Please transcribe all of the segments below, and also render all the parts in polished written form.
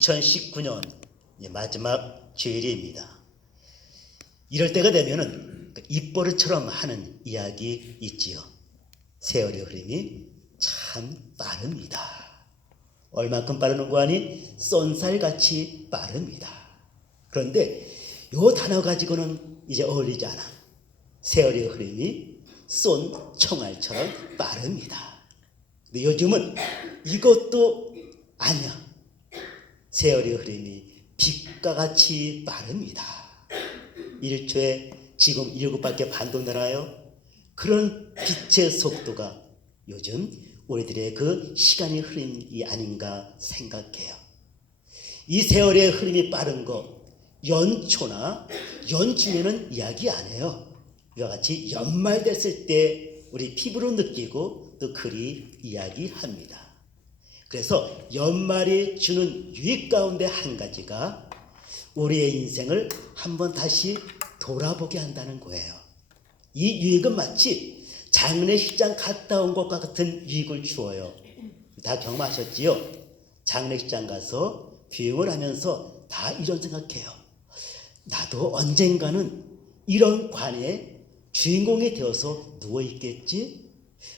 2019년 마지막 주일입니다. 이럴 때가 되면은 입버릇처럼 하는 이야기 있지요. 세월의 흐름이 참 빠릅니다. 얼만큼 빠르는고 하니 쏜살같이 빠릅니다. 그런데 요 단어 가지고는 이제 어울리지 않아. 세월의 흐름이 쏜 총알처럼 빠릅니다. 근데 요즘은 이것도 아니야. 세월의 흐름이 빛과 같이 빠릅니다. 1초에 지금 7밖에 반도 나라요. 그런 빛의 속도가 요즘 우리들의 그 시간의 흐름이 아닌가 생각해요. 이 세월의 흐름이 빠른 거 연초나 연중에는 이야기 안 해요. 이와 같이 연말 됐을 때 우리 피부로 느끼고 또 글이 이야기합니다. 그래서 연말이 주는 유익 가운데 한 가지가 우리의 인생을 한번 다시 돌아보게 한다는 거예요. 이 유익은 마치 장례식장 갔다 온 것과 같은 유익을 주어요. 다 경험하셨지요? 장례식장 가서 비용을 하면서 다 이런 생각해요. 나도 언젠가는 이런 관에 주인공이 되어서 누워있겠지?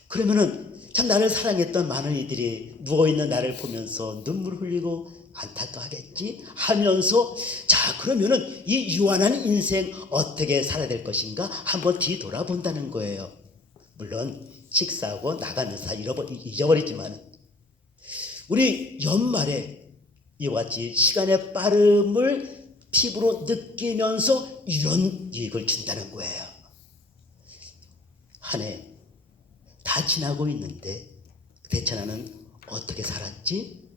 그러면은 참 나를 사랑했던 많은 이들이 누워있는 나를 보면서 눈물 흘리고 안타까워하겠지 하면서 자 그러면은 이 유한한 인생 어떻게 살아야 될 것인가 한번 뒤돌아본다는 거예요. 물론 식사하고 나가면서 잊어버리지만 우리 연말에 이와 같이 시간의 빠름을 피부로 느끼면서 이런 이익을 준다는 거예요. 한 해 다 지나고 있는데 대체 나는 어떻게 살았지?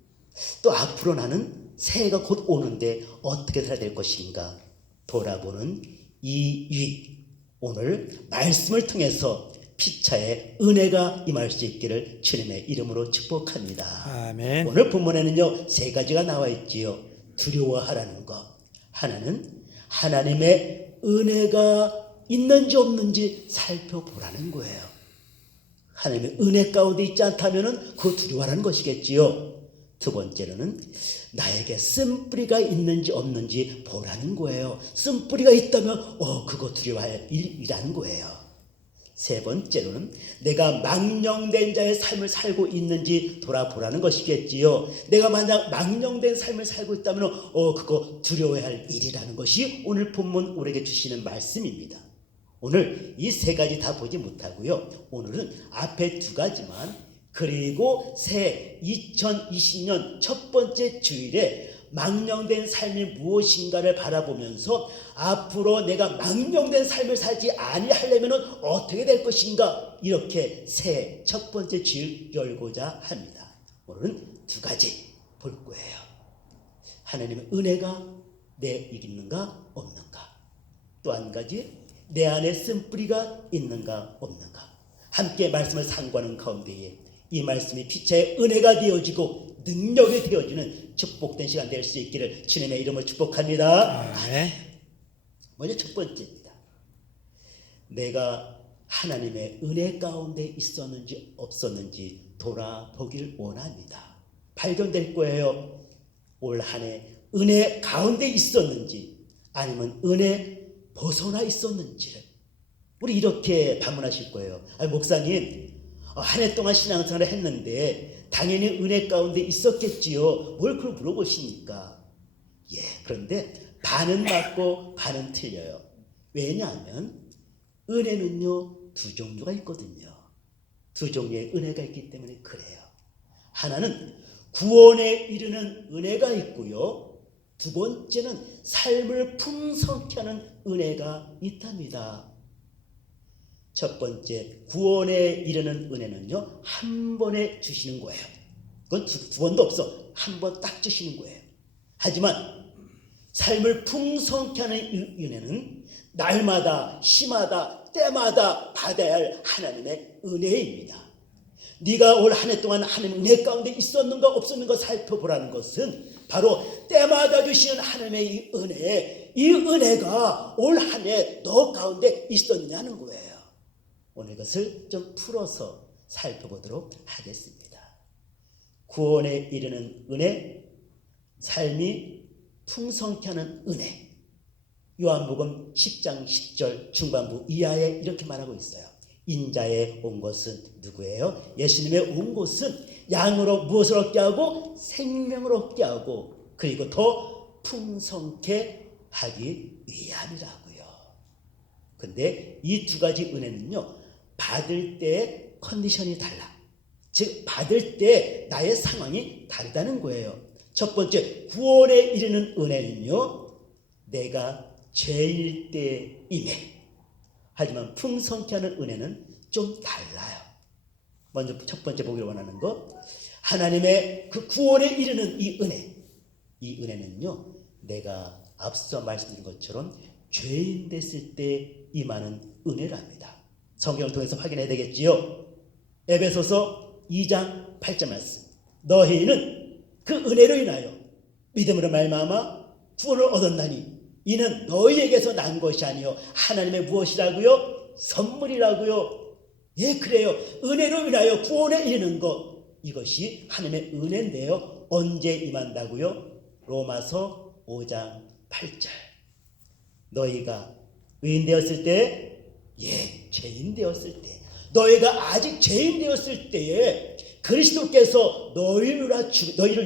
또 앞으로 나는 새해가 곧 오는데 어떻게 살아야 될 것인가 돌아보는 이 유익, 오늘 말씀을 통해서 피차에 은혜가 임할 수 있기를 주님의 이름으로 축복합니다. 아멘. 오늘 본문에는요 3가지가 나와 있지요. 두려워하라는 것, 하나는 하나님의 은혜가 있는지 없는지 살펴보라는 거예요. 하나님의 은혜 가운데 있지 않다면 그 두려워하는 것이겠지요. 두 번째로는 나에게 쓴뿌리가 있는지 없는지 보라는 거예요. 쓴뿌리가 있다면 그거 두려워할 일이라는 거예요. 세 번째로는 내가 망령된 자의 삶을 살고 있는지 돌아보라는 것이겠지요. 내가 만약 망령된 삶을 살고 있다면 그거 두려워해야 할 일이라는 것이 오늘 본문 우리에게 주시는 말씀입니다. 오늘 이 3가지 다 보지 못하고요. 오늘은 앞에 2가지만 그리고 새 2020년 첫 번째 주일에 망령된 삶이 무엇인가를 바라보면서 앞으로 내가 망령된 삶을 살지 아니하려면 어떻게 될 것인가 이렇게 새 첫 번째 주일 열고자 합니다. 오늘은 2가지 볼 거예요. 하나님의 은혜가 내 있는가 없는가, 또 한 가지 내 안에 쓴뿌리가 있는가 없는가. 함께 말씀을 상고하는 가운데에 이 말씀이 피차의 은혜가 되어지고 능력이 되어지는 축복된 시간 될 수 있기를 주님의 이름으로 축복합니다. 먼저 첫 번째입니다. 내가 하나님의 은혜 가운데 있었는지 없었는지 돌아보기를 원합니다. 발견될 거예요. 올 한 해 은혜 가운데 있었는지 아니면 은혜 벗어나 있었는지를 우리 이렇게 반문하실 거예요. 목사님 한 해 동안 신앙생활을 했는데 당연히 은혜 가운데 있었겠지요. 뭘 그걸 물어보시니까 그런데 반은 맞고 반은 틀려요. 왜냐하면 은혜는요 2 종류가 있거든요. 2 종류의 은혜가 있기 때문에 그래요. 하나는 구원에 이르는 은혜가 있고요. 2 번째는 삶을 풍성케 하는 은혜가 있답니다. 첫 번째 구원에 이르는 은혜는요 한 번에 주시는 거예요. 그건 두 번도 없어. 한 번 딱 주시는 거예요. 하지만 삶을 풍성케 하는 은혜는 날마다 시마다 때마다 받아야 할 하나님의 은혜입니다. 네가 올 한 해 동안 하나님의 은혜 가운데 있었는가 없었는가 살펴보라는 것은 바로 때마다 주시는 하나님의 이 은혜, 이 은혜가 올 한 해 너 가운데 있었냐는 거예요. 오늘 이것을 좀 풀어서 살펴보도록 하겠습니다. 구원에 이르는 은혜, 삶이 풍성케 하는 은혜. 요한복음 10장 10절 중반부 이하에 이렇게 말하고 있어요. 인자에 온 것은 누구예요? 예수님의 온 것은 양으로 무엇을 얻게 하고? 생명을 얻게 하고 그리고 더 풍성케 하기 위함이라고요. 근데 이 두 가지 은혜는요, 받을 때의 컨디션이 달라. 즉 받을 때 나의 상황이 다르다는 거예요. 첫 번째, 구원에 이르는 은혜는요, 내가 죄일 때임에. 하지만 풍성케 하는 은혜는 좀 달라요. 먼저 첫 번째 보기를 원하는 거, 하나님의 그 구원에 이르는 이 은혜. 이 은혜는요, 내가 앞서 말씀드린 것처럼 죄인 됐을 때 임하는 은혜랍니다. 성경을 통해서 확인해야 되겠지요. 에베소서 2장 8절 말씀. 너희는 그 은혜로 인하여 믿음으로 말미암아 구원을 얻었나니 이는 너희에게서 난 것이 아니요 하나님의 무엇이라고요? 선물이라고요. 예, 그래요. 은혜로 인하여 구원에 이르는 것, 이것이 하나님의 은혜인데요. 언제 임한다고요? 로마서 5장 8절. 너희가 의인 되었을 때, 예, 죄인 되었을 때, 너희가 아직 죄인 되었을 때에 그리스도께서 너희를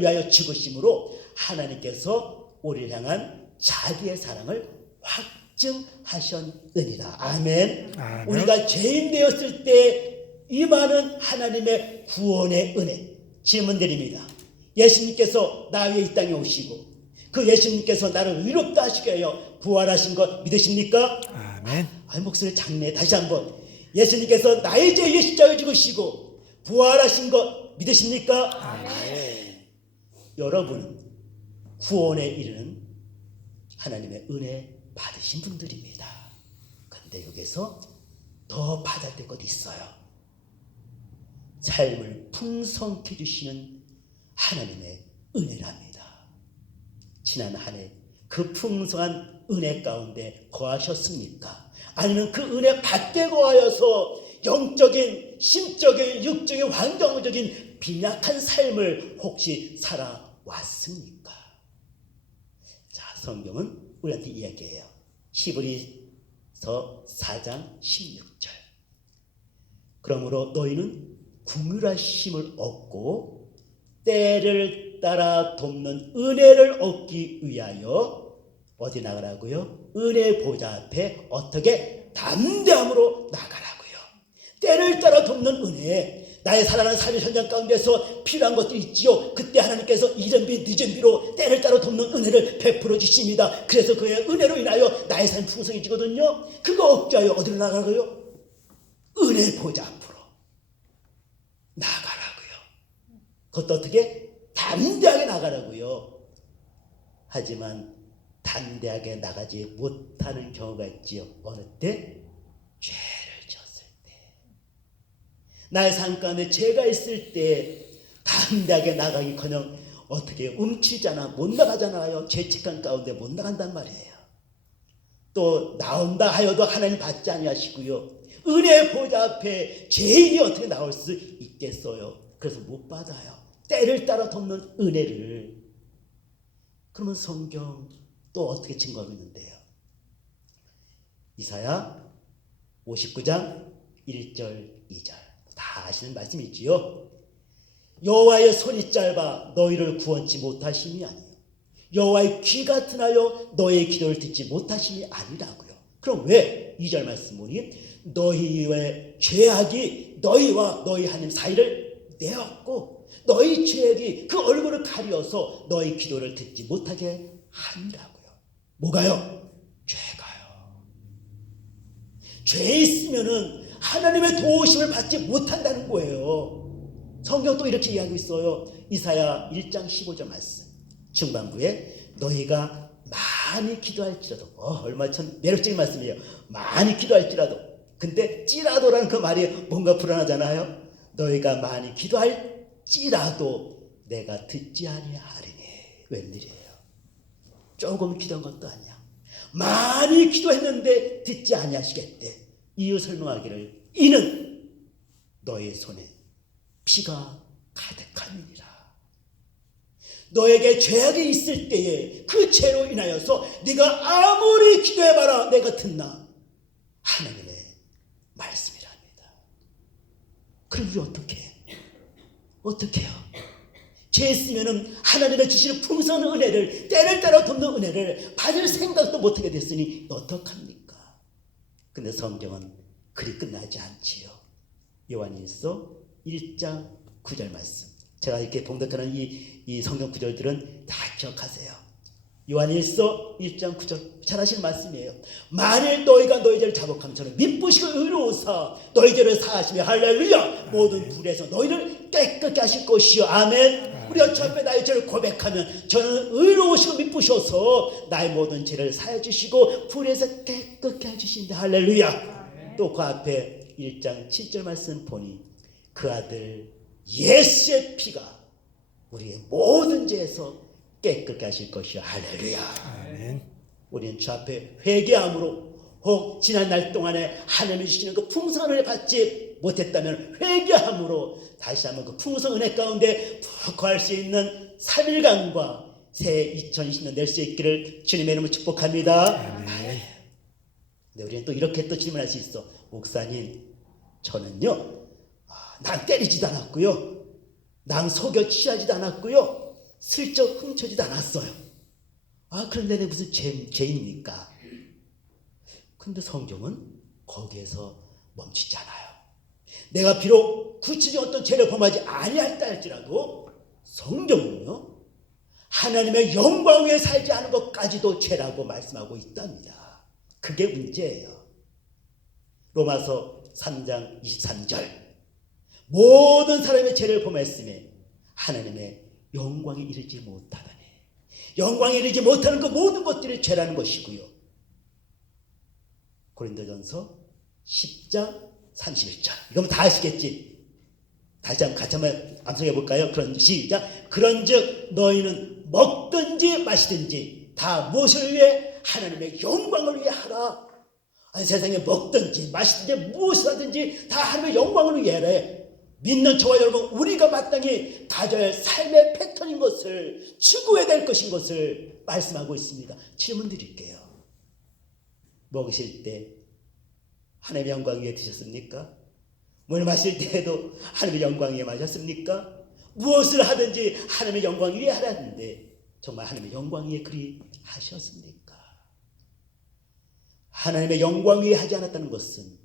위하여 죽으심으로 하나님께서 우리를 향한 자기의 사랑을 확증하셨느니라. 아멘. 아멘. 우리가 죄인 되었을 때 임하는 하나님의 구원의 은혜. 질문 드립니다. 예수님께서 나 위에 이 땅에 오시고 그 예수님께서 나를 의롭다 하시게 하여 부활하신 것 믿으십니까? 아멘. 목소리 작네. 다시 한번. 예수님께서 나의 죄 위에 십자가에 죽으시고 부활하신 것 믿으십니까? 아멘. 여러분은 구원에 이르는 하나님의 은혜 받으신 분들입니다. 그런데 여기서 더 받아야 될 것이 있어요. 삶을 풍성케 해주시는 하나님의 은혜랍니다. 지난 한 해 그 풍성한 은혜 가운데 거하셨습니까? 아니면 그 은혜 밖에 거하여서 영적인, 심적인, 육적인, 환경적인 빈약한 삶을 혹시 살아왔습니까? 자, 성경은 우리한테 이야기해요. 히브리서 4장 16절. 그러므로 너희는 긍휼하심을 얻고 때를 따라 돕는 은혜를 얻기 위하여 어디 나가라고요? 은혜 보좌 앞에 어떻게 담대함으로 나가라고요. 때를 따라 돕는 은혜. 나의 사랑하는 삶의 현장 가운데서 필요한 것들이 있지요. 그때 하나님께서 이른 비 늦은 비로 때를 따라 돕는 은혜를 베풀어 주십니다. 그래서 그의 은혜로 인하여 나의 삶 풍성해지거든요. 그거 얻기 위하여 어디로 나가라고요? 은혜 보좌 앞으로 나가라고요. 그것도 어떻게? 담대하게 나가라고요. 하지만 담대하게 나가지 못하는 경우가 있지요. 어느 때? 죄를 지었을 때. 나의 삶 가운데 죄가 있을 때 담대하게 나가기커녕 어떻게 움츠잖아. 못 나가잖아요. 죄책감 가운데 못 나간단 말이에요. 또 나온다 하여도 하나님 받지 아니하시고요. 은혜 보좌 앞에 죄인이 어떻게 나올 수 있겠어요? 그래서 못 받아요. 때를 따라 돕는 은혜를. 그러면 성경 또 어떻게 증거하고 있는데요? 이사야 59장 1절 2절 다 아시는 말씀이지요. 여호와의 손이 짧아 너희를 구원치 못하심이 아니요 여호와의 귀가 트나여 너희의 기도를 듣지 못하심이 아니라고요. 그럼 왜 2절 말씀 보니 너희의 죄악이 너희와 너희 하나님 사이를 내었고 너희 죄악이 그 얼굴을 가려서 너희 기도를 듣지 못하게 하니라고요. 뭐가요? 죄가요. 죄 있으면은 하나님의 도우심을 받지 못한다는 거예요. 성경 또 이렇게 이야기하고 있어요. 이사야 1장 15절 말씀 중반부에 너희가 많이 기도할지라도 얼마나 참 매력적인 말씀이에요. 많이 기도할지라도. 근데 찌라도라는 그 말이 뭔가 불안하잖아요. 너희가 많이 기도할지라도 내가 듣지 아니하리니. 웬일이에요? 조금 기도한 것도 아니야. 많이 기도했는데 듣지 아니하시겠대. 이유 설명하기를 이는 너의 손에 피가 가득함이니라. 너에게 죄악이 있을 때에 그 죄로 인하여서 네가 아무리 기도해봐라 내가 듣나. 하나님의 말씀이랍니다. 그럼 우리 어떻게 해요? 죄 있으면은 하나님의 주시는 풍성한 은혜를, 때를 따라 돕는 은혜를 받을 생각도 못하게 됐으니 어떡합니까? 근데 성경은 그리 끝나지 않지요. 요한일서 1장 9절 말씀. 제가 이렇게 봉독하는 이 성경 구절들은 다 기억하세요. 요한일서 1장 9절 잘 아시는 말씀이에요. 만일 너희가 너희 죄를 자복하면 저는 미쁘시고 의로우사 너희 죄를 사하시며 할렐루야 모든 불에서 너희를 깨끗게 하실 것이요. 아멘. 우리가 주 앞에 나의 죄를 고백하면 저는 의로우시고 미쁘셔서 나의 모든 죄를 사해 주시고 불에서 깨끗게 해주신다. 할렐루야. 또 그 앞에 1장 7절 말씀 보니 그 아들 예수의 피가 우리의 모든 죄에서 깨끗게 하실 것이요. 할렐루야. 아멘. 우리는 주 앞에 회개함으로 혹 지난 날 동안에 하나님이 주시는 그 풍성한 은혜 받지 못했다면 회개함으로 다시 한번 그 풍성한 은혜 가운데 푹 거할 수 있는 3일간과 새해 2020년 낼 수 있기를 주님의 이름으로 축복합니다. 아멘. 근데 우리는 또 이렇게 또 질문할 수 있어. 목사님, 저는요 난 때리지도 않았고요, 난 속여 취하지도 않았고요, 슬쩍 훔쳐지도 않았어요. 그런데 내가 무슨 죄입니까? 근데 성경은 거기에서 멈추지 않아요. 내가 비록 구체적인 어떤 죄를 범하지 아니했다 할지라도 성경은요 하나님의 영광 위에 살지 않은 것까지도 죄라고 말씀하고 있답니다. 그게 문제예요. 로마서 3장 23절 모든 사람의 죄를 범했음에 하나님의 영광에 이르지 못하다니. 영광에 이르지 못하는 그 모든 것들이 죄라는 것이고요. 고린도전서 10장 31절 이거면 다 아시겠지? 다시 한번 같이 한번 암송해 볼까요? 그런 시작. 그런즉 너희는 먹든지 마시든지 다 무엇을 위해? 하나님의 영광을 위해 하라. 아니, 세상에 먹든지 마시든지 무엇을 하든지 다 하나님의 영광을 위해 하래. 믿는 저와 여러분, 우리가 마땅히 가져야 할 삶의 패턴인 것을, 추구해야 될 것인 것을 말씀하고 있습니다. 질문 드릴게요. 먹으실 때 하나님의 영광 위에 드셨습니까? 물 마실 때에도 하나님의 영광 위에 마셨습니까? 무엇을 하든지 하나님의 영광 위에 하라는데 정말 하나님의 영광 위에 그리 하셨습니까? 하나님의 영광 위에 하지 않았다는 것은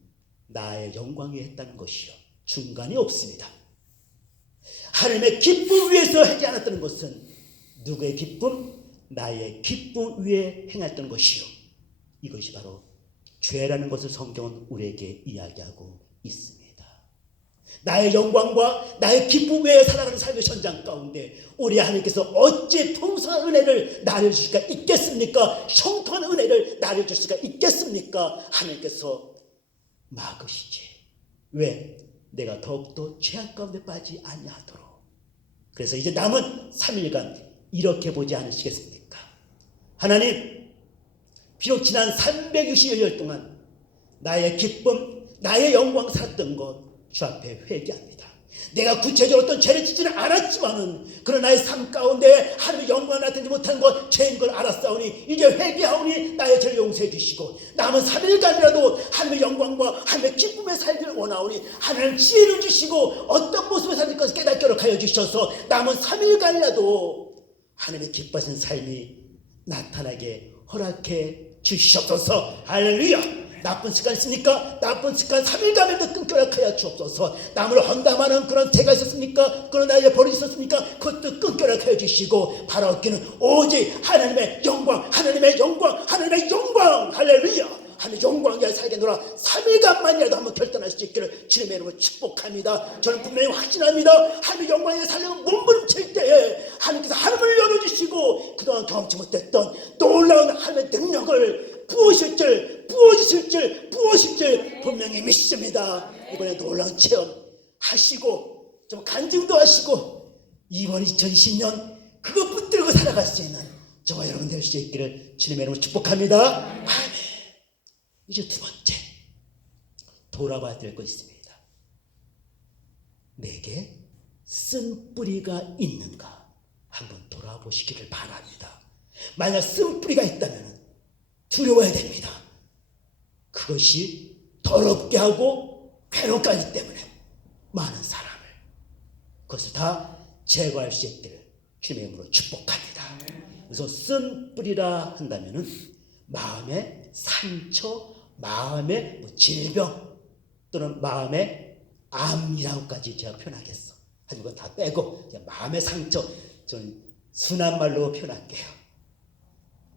나의 영광 위에 했다는 것이요, 중간이 없습니다. 하나님의 기쁨 위에서 하지 않았다는 것은 누구의 기쁨? 나의 기쁨 위에 행했던 것이요, 이것이 바로 죄라는 것을 성경은 우리에게 이야기하고 있습니다. 나의 영광과 나의 기쁨 외에 살아가는 삶의 현장 가운데 우리 하나님께서 어찌 풍성한 은혜를 나를 줄 수가 있겠습니까? 형통한 은혜를 나를 줄 수가 있겠습니까? 하나님께서 막으시지. 왜? 내가 더욱더 죄악 가운데 빠지지 아니하도록. 그래서 이제 남은 3일간 이렇게 보지 않으시겠습니까? 하나님, 비록 지난 360여 동안 나의 기쁨, 나의 영광 살았던 것 주 앞에 회개합니다. 내가 구체적으로 어떤 죄를 짓지는 않았지만은 그런 나의 삶 가운데 하나님의 영광을 나타내지 못한 것, 죄인 걸 알았사오니 이제 회개하오니 나의 죄를 용서해 주시고 남은 3일간이라도 하나님의 영광과 하나님의 기쁨에 살기를 원하오니 하나님 지혜를 주시고 어떤 모습을 살 것을 깨닫도록 하여 주셔서 남은 3일간이라도 하나님의 기뻐하신 삶이 나타나게 허락해 주시옵소서. 할렐루야. 나쁜 습관 있습니까? 나쁜 습관 3일간에도 끊겨라 하여 주옵소서. 남을 헌담하는 그런 죄가 있었습니까? 그런 나의 버릇이 있었습니까? 그것도 끊겨라 하여 주시고 바로 얻기는 오직 하나님의 영광, 하나님의 영광, 하나님의 영광. 할렐루야. 하나님의 영광 위하여 살겠노라. 3일간만이라도 한번 결단할 수 있기를 주님의 이름으로 축복합니다. 저는 분명히 확신합니다. 하나님의 영광 위하여 살려고 몸부림칠 때에 하나님께서 하늘을 열어주시고 그동안 경험치 못했던 놀라운 하나님의 능력을 부어주실 줄 분명히 믿습니다. 이번에 놀라운 체험 하시고 좀 간증도 하시고 이번 2020년 그거 붙들고 살아갈 수 있는 저와 여러분 될 수 있기를 주님의 이름으로 축복합니다. 아멘. 이제 두 번째 돌아봐야 될 것 있습니다. 내게 쓴 뿌리가 있는가? 한번 돌아보시기를 바랍니다. 만약 쓴뿌리가 있다면 두려워야 됩니다. 그것이 더럽게 하고 괴롭게 하기 때문에 많은 사람을 그것을 다 제거할 수 있기를 주님의 이름으로 축복합니다. 그래서 쓴뿌리라 한다면은 마음의 상처, 마음의 질병 또는 마음의 암이라고까지 제가 표현하겠어. 하지만 다 빼고 마음의 상처, 좀 순한 말로 표현할게요.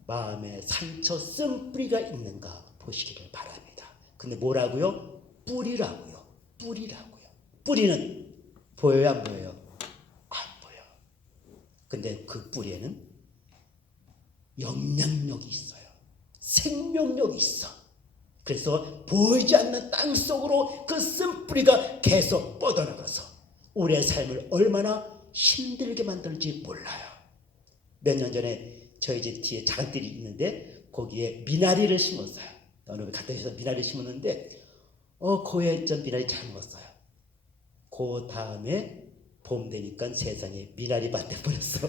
마음의 상처 쓴뿌리가 있는가 보시기를 바랍니다. 근데 뭐라고요? 뿌리라고요. 뿌리라고요. 뿌리는 보여요, 안 보여요? 안 보여. 근데 그 뿌리에는 영향력이 있어요. 생명력이 있어. 그래서 보이지 않는 땅 속으로 그 쓴뿌리가 계속 뻗어나가서 우리의 삶을 얼마나 힘들게 만들지 몰라요. 몇 년 전에 저희 집 뒤에 작은 뜰이 있는데 거기에 미나리를 심었어요. 어느 분 갖다 주셔서 미나리를 심었는데 거기에 좀 미나리 잘 먹었어요. 그 다음에 봄 되니까 세상에 미나리 밭에 버렸어.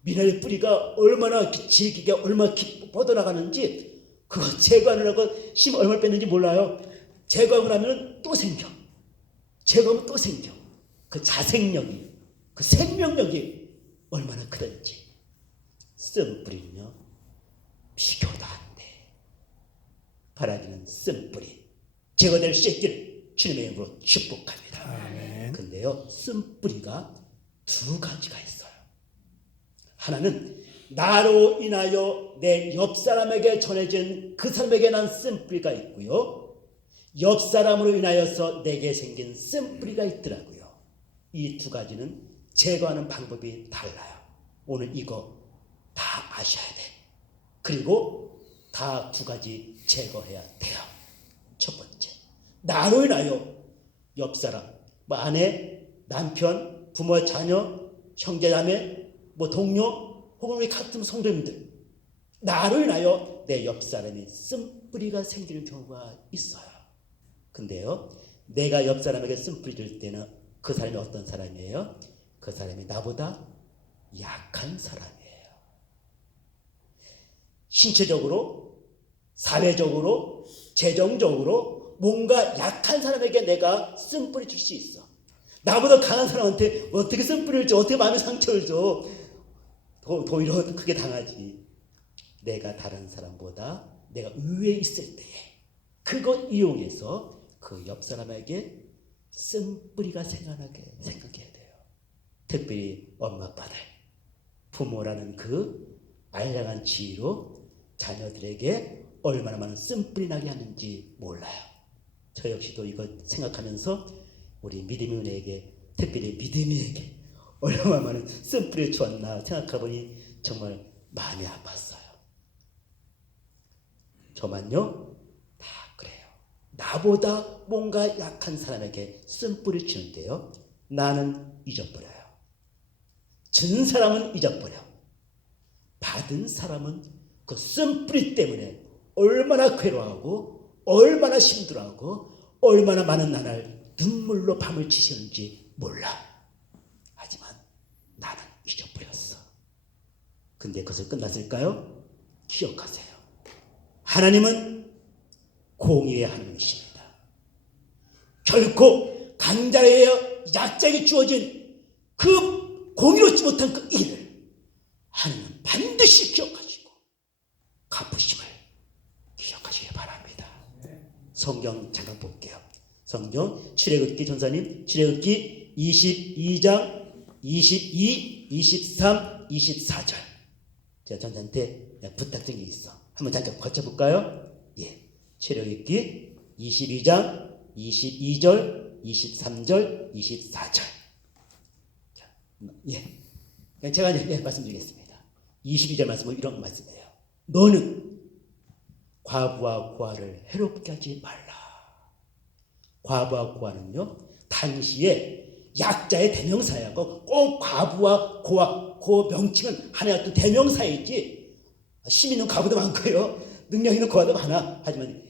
미나리 뿌리가 얼마나 질기게 얼마나 뻗어나가는지 그거 제거하느라고 심 얼마나 뺐는지 몰라요. 제거하고 나면 또 생겨. 제거하면 또 생겨. 그 자생력이, 그 생명력이 얼마나 크든지. 쓴뿌리는요 비교도 안 돼. 바라기는 쓴뿌리 제거될 수 있기를 주님의 이름으로 축복합니다. 아멘. 근데요 쓴뿌리가 두 가지가 있어요. 하나는 나로 인하여 내 옆 사람에게 전해진 그 사람에게 난 쓴뿌리가 있고요. 옆 사람으로 인하여서 내게 생긴 쓴뿌리가 있더라고요. 이 두 가지는 제거하는 방법이 달라요. 오늘 이거 다 아셔야 돼. 그리고 다 두 가지 제거해야 돼요. 첫 번째, 나로 인하여 옆 사람, 뭐 아내, 남편, 부모, 자녀, 형제자매, 뭐 동료, 혹은 우리 같은 성도님들, 나로 인하여 내 옆 사람이 쓴뿌리가 생기는 경우가 있어요. 근데요, 내가 옆 사람에게 쓴뿌리 줄 때는 그 사람이 어떤 사람이에요? 그 사람이 나보다 약한 사람이에요. 신체적으로, 사회적으로, 재정적으로 뭔가 약한 사람에게 내가 쓴뿌리 줄 수 있어. 나보다 강한 사람한테 어떻게 쓴뿌리를 줘? 어떻게 마음의 상처를 줘? 오히려 크게 당하지. 내가 다른 사람보다 내가 위에 있을 때에 그거 이용해서 그 옆 사람에게 쓴뿌리가 생각해야 돼요. 특별히 엄마 아빠들, 부모라는 그 알량한 지위로 자녀들에게 얼마나 많은 쓴뿌리 나게 하는지 몰라요. 저 역시도 이거 생각하면서 우리 믿음의 은혜에게, 특별히 믿음이에게 얼마나 많은 쓴뿌리를 주었나 생각해보니 정말 마음이 아팠어요. 저만요? 다 그래요. 나보다 뭔가 약한 사람에게 쓴뿌리 주는데요. 나는 잊어버려요. 준 사람은 잊어버려. 받은 사람은 그 쓴뿌리 때문에 얼마나 괴로워하고 얼마나 힘들어하고 얼마나 많은 나날 눈물로 밤을 지새는지 몰라. 하지만 나는 잊어버렸어. 근데 그것을 끝났을까요? 기억하세요. 하나님은 공의의 하나님이십니다. 결코 강자에게 약자에게 주어진 그 공의롭지 못한 그 일을 하나님은 반드시 기억하시고 갚으심을 기억하시기 바랍니다. 성경 잠깐 볼게요. 성경 출애굽기 전사님 출애굽기 22장 22, 23, 24절 제가 전사한테 부탁드린 게 있어. 한번 잠깐 거쳐볼까요? 예, 출애굽기 22장 22절 23절 24절 예, 제가 말씀드리겠습니다. 22절 말씀은 이런 말씀이에요. 너는 과부와 고아를 해롭게 하지 말라. 과부와 고아는요 당시에 약자의 대명사예요. 꼭 과부와 고아, 그 명칭은 하나의 또 대명사이지 힘 있는 과부도 많고요 능력 있는 고아도 많아. 하지만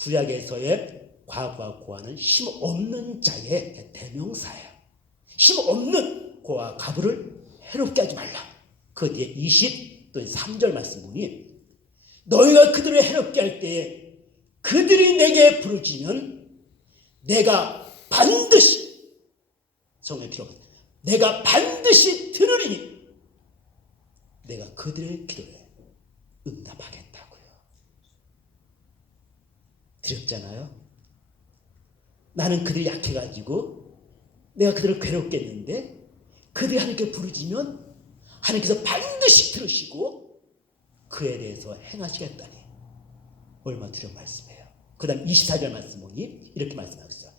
구약에서의 과부와 고아는 힘 없는 자의 대명사예요. 힘 없는 고아 과부를 해롭게 하지 말라. 그 뒤에 20 또 3절 말씀 보니 너희가 그들을 해롭게 할 때에 그들이 내게 부르짖으면 내가 반드시 성경에 필요 없다. 내가 반드시 들으리니 내가 그들의 기도에 응답하겠다고요. 두렵잖아요. 나는 그들이 약해가지고 내가 그들을 괴롭게 했는데 그들이 하나님께 부르짖으면 하나님께서 반드시 들으시고 그에 대해서 행하시겠다니 얼마나 두려운 말씀이에요. 그 다음 24절 말씀 보니 이렇게 말씀하고 있어요.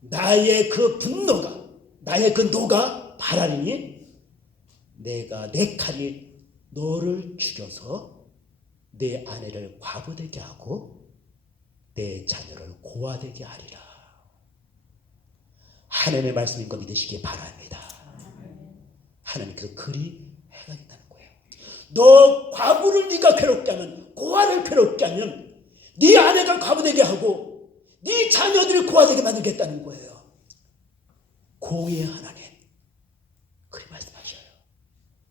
나의 그 분노가 나의 그 노가 발하리니 내가 내 칼이 너를 죽여서 내 아내를 과부되게 하고 내 자녀를 고아되게 하리라. 하나님의 말씀인 거 믿으시기 바랍니다. 하나님께서 그리 행하겠다는 거예요. 너 과부를 네가 괴롭게 하면, 고아를 괴롭게 하면 네 아내가 과부되게 하고 네 자녀들이 고아되게 만들겠다는 거예요. 공의의 하나님 그리 말씀하셔요.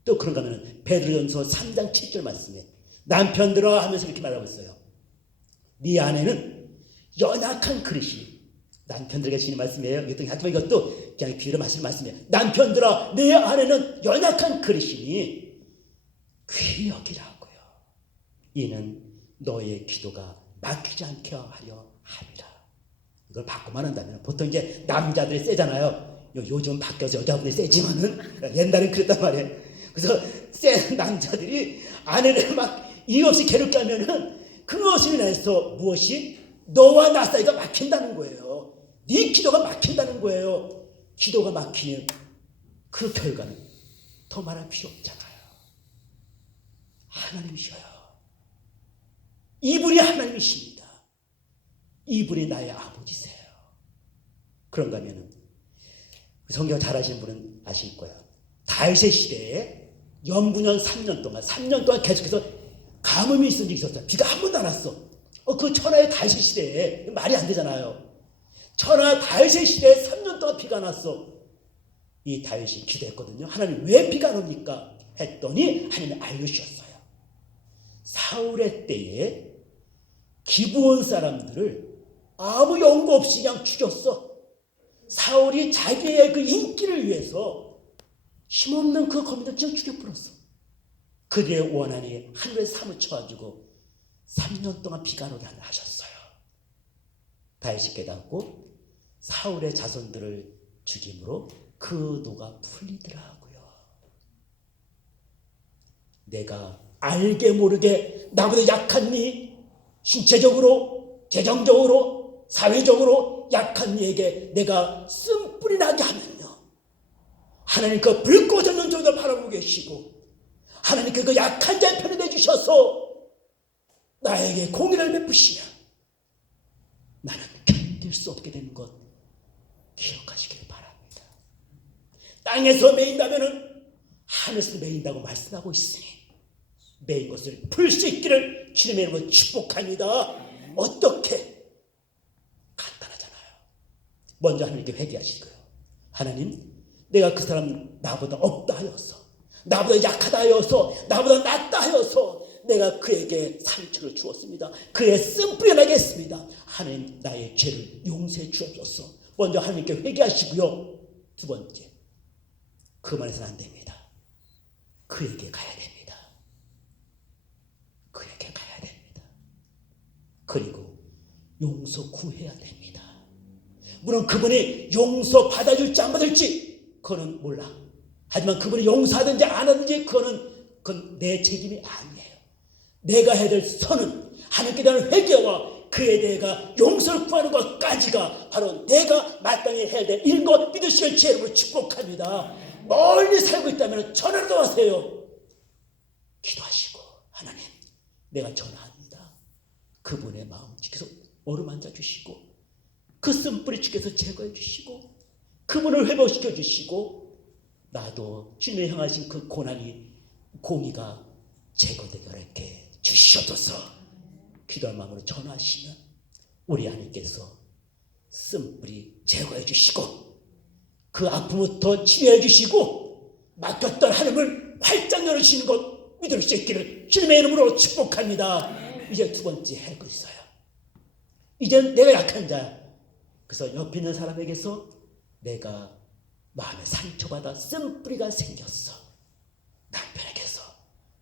또 그런가 하면 베드로전서 3장 7절 말씀에 남편들아 하면서 이렇게 말하고 있어요. 네 아내는 연약한 그릇이, 남편들에게 주시는 말씀이에요. 하지만 이것도 그냥 비유로 하시는 말씀이에요. 남편들아 내 아내는 연약한 그릇이니 귀히 여기라고요. 이는 너의 기도가 막히지 않게 하려 함이라. 이걸 바꾸만 한다면 보통 이제 남자들이 세잖아요. 요즘 바뀌어서 여자분들이 세지만은 옛날엔 그랬단 말이에요. 그래서 센 남자들이 아내를 막 이유 없이 괴롭게 하면은 그것을 인해서 무엇이 너와 나 사이가 막힌다는 거예요. 네 기도가 막힌다는 거예요. 기도가 막히는 그 결과는 더 말할 필요 없잖아요. 하나님이셔요. 이분이 하나님이십니다. 이분이 나의 아버지세요. 그런가 하면은 성경 잘 아시는 분은 아실 거야. 다윗의 시대에 연분연 3년 동안 계속해서 가뭄이 있은 적이 있었어요. 비가 한 번도 안 왔어. 그 천하의 다윗의 시대에 말이 안 되잖아요. 천하 다윗의 시대에 3년 동안 비가 났어. 이 다윗이 기도했거든요. 하나님 왜 비가 안 옵니까? 했더니 하나님이 알려주셨어요. 사울의 때에 기브온 사람들을 아무 연고 없이 그냥 죽였어. 사울이 자기의 그 인기를 위해서 힘없는 그 거민들 그냥 죽여버렸어. 그들의 원한이 하늘에 사무쳐가지고 3년 동안 비가 안 오게 하셨어요. 다윗이 깨닫고 사울의 자손들을 죽임으로 그 노가 풀리더라고요. 내가 알게 모르게 나보다 약한 니, 신체적으로, 재정적으로, 사회적으로 약한 이에게 내가 쓴뿌리 나게 하면요, 하나님 그 불 꺼졌는 쪽을 바라보고 계시고 하나님께 그 약한 자의 편을 내주셔서 나에게 공의를 베푸시면 나는 견딜 수 없게 되는 것 기억하시길 바랍니다. 땅에서 매인다면 하늘에서 매인다고 말씀하고 있으니 매인 것을 풀 수 있기를 주님의 이름으로 축복합니다. 어떻게? 간단하잖아요. 먼저 하나님께 회개하시고요. 하나님, 내가 그 사람 나보다 없다 하여서, 나보다 약하다 하여서, 나보다 낫다 하여서 내가 그에게 상처를 주었습니다. 그의 쓴뿌리 나게 했습니다. 하나님, 나의 죄를 용서해 주옵소서. 먼저 하나님께 회개하시고요. 두 번째, 그만해서는 안 됩니다. 그에게 가야 됩니다. 그에게 가야 됩니다. 그리고 용서 구해야 됩니다. 물론 그분이 용서 받아줄지 안 받을지 그거는 몰라. 하지만 그분이 용서하든지 안 하든지 그건 내 책임이 아니에요. 내가 해야 될 선은 하나님께 대한 회개와 그에 대해 용서를 구하는 것까지가 바로 내가 마땅히 해야 될 일인 것 믿으시길 제 이름으로 축복합니다. 멀리 살고 있다면 전화라도 하세요. 기도하시고, 하나님, 내가 전화합니다. 그분의 마음 주께서 어루만져 주시고 그 쓴뿌리 주께서 제거해 주시고 그분을 회복시켜 주시고 나도 주님을 향하신 그 고난이, 공의가 제거되게 이렇게 주시옵소서. 기도할 마음으로 전화하시면 우리 하나님께서 쓴뿌리 제거해 주시고 그 아픔부터 치료해 주시고 맡겼던 하나님을 활짝 열으시는 것 믿을 수 있기를 주님의 이름으로 축복합니다. 이제 두 번째 할 거 있어요. 이젠 내가 약한 자야. 그래서 옆에 있는 사람에게서 내가 마음에 상처받아 쓴뿌리가 생겼어. 남편에게서,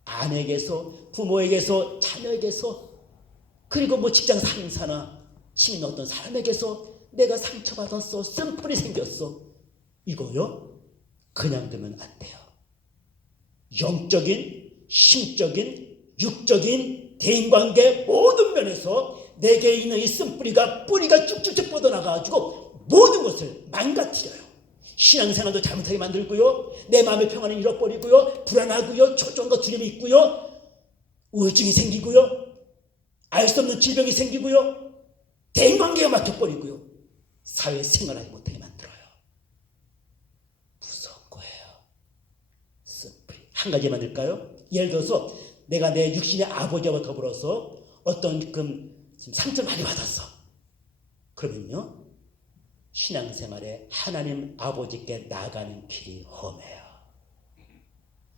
아내에게서, 부모에게서, 자녀에게서, 그리고 뭐 직장 상사나 시민 어떤 사람에게서 내가 상처받았어. 쓴뿌리 생겼어. 이거요? 그냥 두면 안 돼요. 영적인, 심적인, 육적인 대인관계 모든 면에서 내게 있는 이 쓴뿌리가 뿌리가 쭉쭉쭉 뻗어나가가지고 모든 것을 망가뜨려요. 신앙생활도 잘못하게 만들고요. 내 마음의 평안을 잃어버리고요. 불안하고요. 초조함과 두려움이 있고요. 우울증이 생기고요. 알 수 없는 질병이 생기고요. 대인관계가 막혀버리고요. 사회생활하지 못하게 만들어요. 무서운 거예요. 쓴뿌리. 한 가지만 들까요? 예를 들어서 내가 내 육신의 아버지와 더불어서 어떤 상처를 많이 받았어. 그러면요, 신앙생활에 하나님 아버지께 나가는 길이 험해요.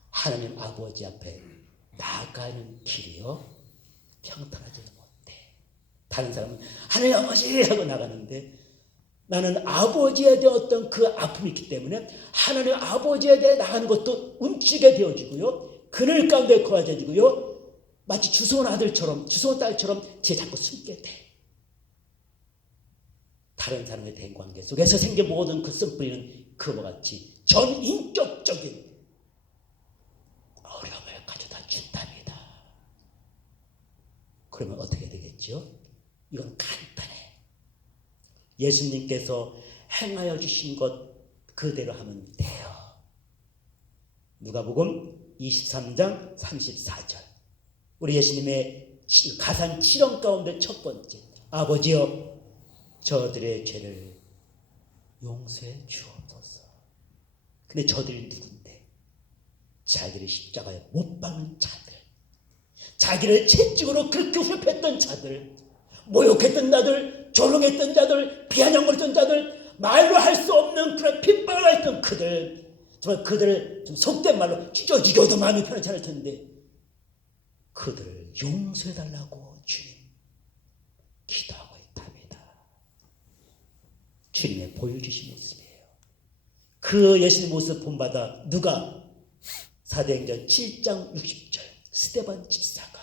하나님 아버지 앞에 나가는 길이요, 평탄하지 못해. 다른 사람은 하나님 아버지 하고 나가는데 나는 아버지에 대한 어떤 그 아픔이 있기 때문에 하나님 아버지에 대해 나가는 것도 움츠게 되어지고요, 그늘 가운데 거하져지고요, 마치 주소온 아들처럼, 주소온 딸처럼 뒤에 자꾸 숨게 돼. 다른 사람에 대한 관계 속에서 생긴 모든 그 쓴뿌리는 그와 같이 전인격적인 어려움을 가져다 준답니다. 그러면 어떻게 되겠죠? 이건 간단해. 예수님께서 행하여 주신 것 그대로 하면 돼요. 누가복음 23장 34절. 우리 예수님의 가산 7원 가운데 첫 번째, 아버지여 저들의 죄를 용서해 주옵소서. 근데 저들이 누군데? 자기를 십자가에 못 박은 자들, 자기를 채찍으로 그렇게 휘폐했던 자들, 모욕했던 자들, 조롱했던 자들, 비아냥거렸던 자들, 말로 할 수 없는 그런 핍박을 했던 그들, 정말 그들을 좀 속된 말로 죽여도 마음이 편하지 않을 텐데 그들을 용서해달라고 주님 기도하고 있답니다. 주님의 보여주신 모습이에요. 그 예수님 모습 본받아 누가 사도행전 7장 60절 스데반 집사가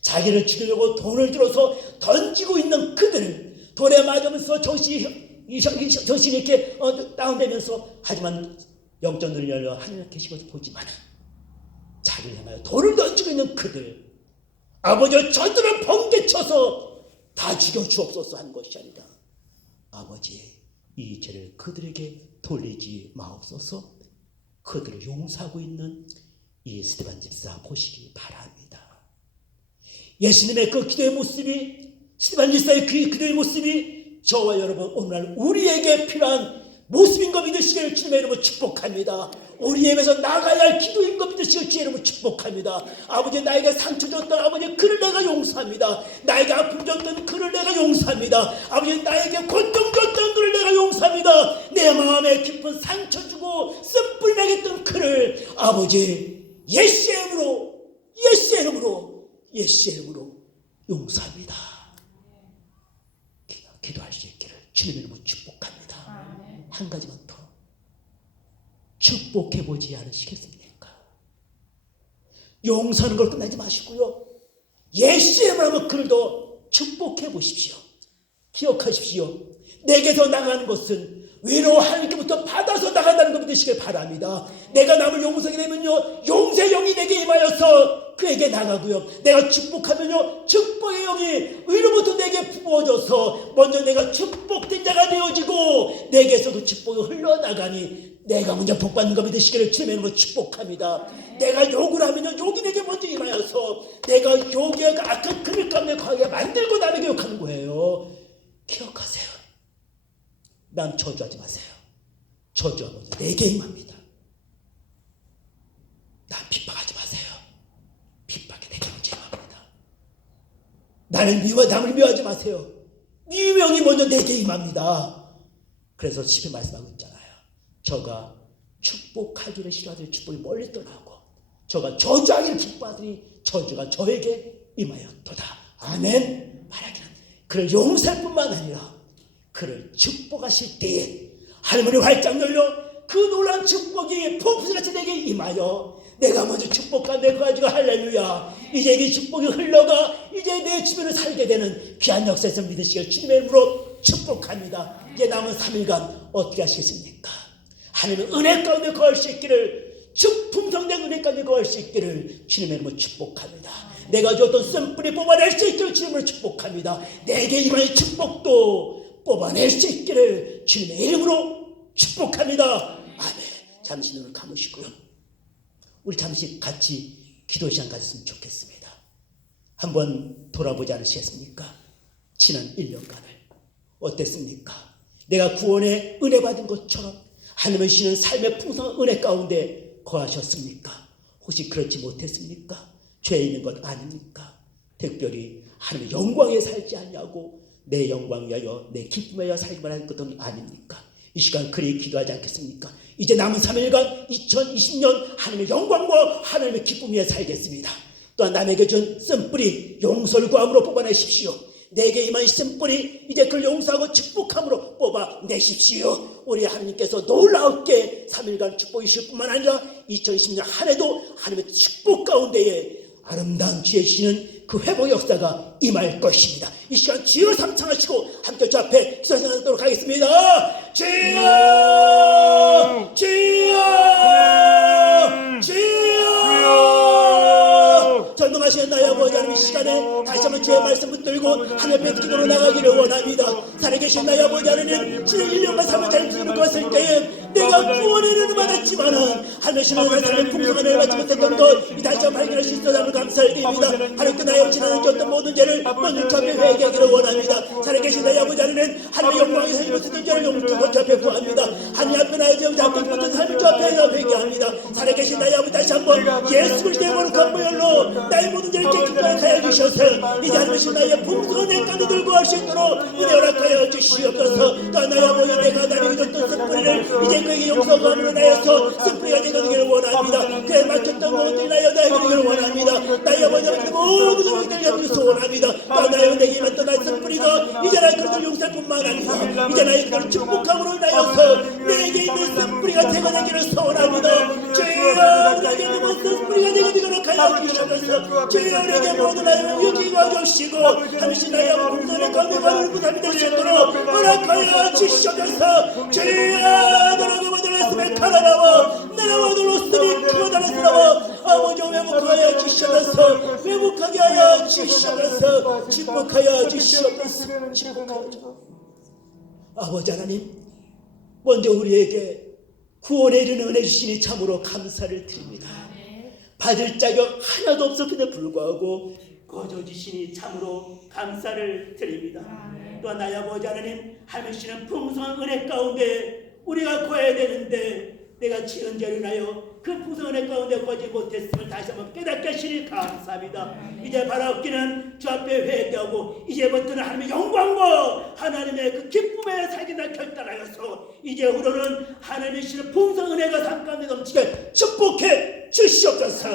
자기를 죽이려고 돈을 들어서 던지고 있는 그들을 돌에 맞으면서 정신이 이렇게 다운되면서, 하지만 영적 눈을 열려 하늘에 계시고 보지만 자기를 향하여 돌을 던지고 있는 그들, 아버지여 저들을 번개쳐서 다 죽여 주옵소서 하는 것이 아니라 아버지 이 죄를 그들에게 돌리지 마옵소서. 그들을 용서하고 있는 이 스데반 집사 보시기 바랍니다. 예수님의 그 기도의 모습이, 스데반 집사의 그 기도의 모습이 저와 여러분 오늘날 우리에게 필요한 모습인 것 믿으시기를 주님의 이름으로 축복합니다. 우리 입에서 나가야 할 기도인 것 믿으시기를 주님의 이름으로 축복합니다. 아버지 나에게 상처 줬던 아버지 그를 내가 용서합니다. 나에게 아픔 줬던 그를 내가 용서합니다. 아버지 나에게 고통 줬던 그를 내가 용서합니다. 내 마음에 깊은 상처 주고 쓴뿌리 나게 했던 그를 아버지 예수의 이름으로, 예수의 이름으로, 예수의 이름으로 용서합니다. 기도할 수 있기를 주님의 이름으로 축복합니다. 한 가지만 더 축복해보지 않으시겠습니까? 용서하는 걸 끝나지 마시고요, 예수의 이름으로 그를 더 축복해보십시오. 기억하십시오. 내게서 나가는 것은 위로 하나님께부터 받아서 나간다는 것 믿으시길 바랍니다. 내가 남을 용서하게 되면요, 용서의 영이 내게 임하여서 그에게 나가고요, 내가 축복하면요, 축복의 영이 위로부터 내게 부어져서 먼저 내가 축복된 자가 되어지고 내게서 그 축복이 흘러나가니 내가 먼저 복받는 것 믿으시기를 주님의 이름으로 축복합니다. 내가 욕을 하면요, 욕이 내게 먼저 임하여서 내가 욕의 악한 그릇 가운데 거하게 만들고 남에게 욕하는 거예요. 기억하세요. 난 저주하지 마세요. 저주하면 내게 임합니다. 난 핍박하지 마세요. 핍박이 내게 먼저 임합니다. 남을 미워하지 마세요. 미움이 먼저 내게 임합니다. 그래서 시편 말씀하고 있잖아요. 저가 축복하기를 싫어하더니 축복이 멀리 떠나고 저가 저주하기를 기뻐하더니 저주가 저에게 임하였도다. 아멘. 말하기는 그를 용서할 뿐만 아니라 그를 축복하실 때에 하늘문이 활짝 열려 그 놀라운 축복이 폭풍같이 내게 임하여 내가 먼저 축복한 내 가지고 할렐루야 이제 이 축복이 흘러가 이제 내 주변을 살게 되는 귀한 역사에서 믿으시길 주님의 이름으로 축복합니다. 이제 남은 3일간 어떻게 하시겠습니까? 하나님의 은혜 가운데 거할 수 있기를 풍성된 은혜 가운데 거할 수 있기를 주님의 이름으로 축복합니다. 내가 줬던 쓴뿌리 뽑아낼 수 있기를 주님으로 축복합니다. 내게 임한 축복도 뽑아낼 수 있기를 주님의 이름으로 축복합니다. 아멘. 잠시 눈을 감으시고요. 우리 잠시 같이 기도 시간 가졌으면 좋겠습니다. 한번 돌아보지 않으시겠습니까? 지난 1년간을 어땠습니까? 내가 구원의 은혜 받은 것처럼 하나님의 주시는 삶의 풍성한 은혜 가운데 거하셨습니까? 혹시 그렇지 못했습니까? 죄 있는 것 아닙니까? 특별히 하나님의 영광에 살지 않냐고 내 영광 위하여 내 기쁨 위하여 살기만 할 것은 아닙니까? 이 시간 그리 기도하지 않겠습니까? 이제 남은 3일간 2020년 하나님의 영광과 하나님의 기쁨 위에 살겠습니다. 또한 남에게 준 쓴뿌리 용서를 구함으로 뽑아내십시오. 내게 임한 쓴뿌리 이제 그를 용서하고 축복함으로 뽑아내십시오. 우리 하나님께서 놀라웠게 3일간 축복이 주실 뿐만 아니라 2020년 한 해도 하나님의 축복 가운데에 아름다운 주의 주시는 그 회복 역사가 임할 것입니다. 이 시간 주여 삼창하시고 함께 주 앞에 기도하도록 하겠습니다. 주여 주여 주여 전능하신 나의 아버지 하나님 이 시간에 다시 한번 주의 말씀 붙들고 하늘 앞에 기도로 나가기를 원합니다. 살아계신 나의 아버지 하나님 지난 1년간 삶을 잘 지내는 것을 때에 내가 구원의 은혜를 받았지만은 하나님의 삶의 풍성한 은혜를 받지 못했던 것 이 다시 한번 발견할 수 있어서 감사를 드립니다. 하나님께 나의 지나는 어떤 모든 죄를 먼저 주 앞에 회개하기를 원합니다. 살아계신 나의 아버지 하나님 하나님의 영광에 살지 못했던 죄를 영주 주 앞에 구합니다. 하나님 앞에 나의 죄를 잡지 못한 삶을 주 앞에 회개합니다. 살아계신 나의 아버지 다시 한번 예수 그리스도의 거룩한 보혈로 나의 모든 죄를 깨끗하게 하여 주셔서 이제 하나님 나의 풍성한 내 가운데 들고 갈 수 있도록 은혜 허락하여 주시옵소서. 또 나의 아버지 내가 나에게 줬던 쓴뿌리를 이제 그에게 용서함으로 나여서 쓴뿌리가 되기를 원합니다. 그에 맞췄던 모든 나여 되기를 원합니다. 나의 아버지 모든 것들을 잡기를 원합니다. 또 나의 내게 임했던 나의 쓴뿌리가 이제 나의 그들을 용서할 뿐만 아니라 이제 나의 그들을 축복함으로 나여서 내게 있는 쓴뿌리가 되기를 소원합니다. 주여 내게 있는 쓴뿌리가 되기를 하여 주시옵소서. 주여 내게 모든 나의 유기가 주시고 당신 나의 풍성의 건강을 부담이 될 수 있도록 허락하여 주시옵소서. 주여 너를 모델했음에 가라나와 나라와 놀랐음이 그거다라스라와 아버지 회복하여 주시옵소서. 회복하게 하여 주시옵소서. 축복하여 주시옵소서. 아버지 하나님 먼저 우리에게 구원에 이르는 은혜 주시니 참으로 감사를 드립니다. 받을 자격 하나도 없었음에도 불구하고 거저 주시니 참으로 감사를 드립니다. 또한 나의 아버지 하나님 하시는 풍성한 은혜 가운데 우리가 거해야 되는데 내가 지은 죄로 인하여 그 풍성한 은혜 가운데 거지 못했음을 다시 한번 깨닫게 하시니 감사합니다. 이제 바라옵기는 주 앞에 회개하고 이제부터는 하나님의 영광과 하나님의 그 기쁨에 살기를 결단하여서 이제후로는 하나님의 주시는 풍성한 은혜가 삶 가운데 넘치게 축복해 주시옵소서.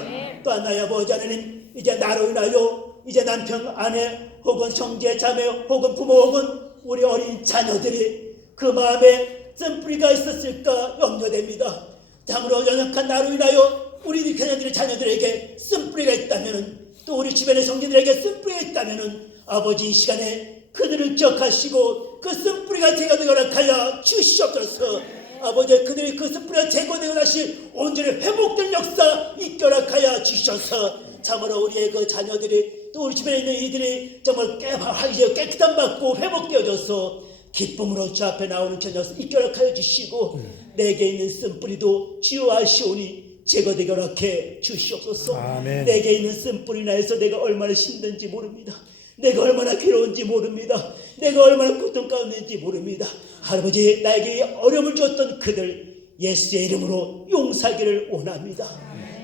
또한 나의 아버지 하나님 이제 나로 인하여 이제 남편 아내 혹은 형제 자매 혹은 부모 혹은 우리 어린 자녀들이 그 마음에 쓴뿌리가 있었을까 염려됩니다. 참으로 연약한 나로 인하여 우리 자녀들에게 쓴뿌리가 있다면 또 우리 주변의 성도들에게 쓴뿌리가 있다면 아버지 이 시간에 그들을 기억하시고 그 쓴뿌리가 제거되게 허락하여 주시옵소서. 아버지 그들이 그 쓴뿌리가 제거되고 다시 온전히 회복된 역사 있게 허락하여 주셔서 참으로 우리의 그 자녀들이 또 우리 주변에 있는 이들이 정말 깨끗한 받고 회복되어져서 기쁨으로 주 앞에 나오는 저녁을 있게 허락하여 주시고 내게 있는 쓴뿌리도 치유하시오니 제거되게 허락해 주시옵소서. 아멘. 내게 있는 쓴뿌리나 해서 내가 얼마나 힘든지 모릅니다. 내가 얼마나 괴로운지 모릅니다. 내가 얼마나 고통 가운데인지 모릅니다. 할아버지 나에게 어려움을 줬던 그들 예수의 이름으로 용서하기를 원합니다.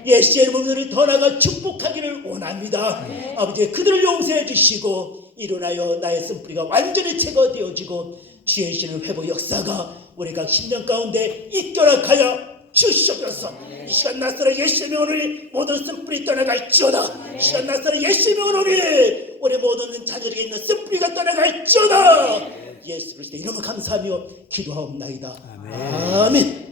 예수의 이름으로 그들을 더 나아가 축복하기를 원합니다. 아버지 그들을 용서해 주시고 일어나여 나의 쓴뿌리가 완전히 제거되어지고 주의 주시는 회복 역사가 우리 각 10년 가운데 있게 허락하여 주시옵소서. 이 시간 나사렛 예수님의 오늘 모든 쓴뿌리 떠나갈지어다. 이 시간 나사렛 예수님의 오늘 우리 모든 자녀에게 있는 쓴뿌리가 떠나갈지어다. 예수 그리스도의 이름을 감사하며 기도하옵나이다. 아멘.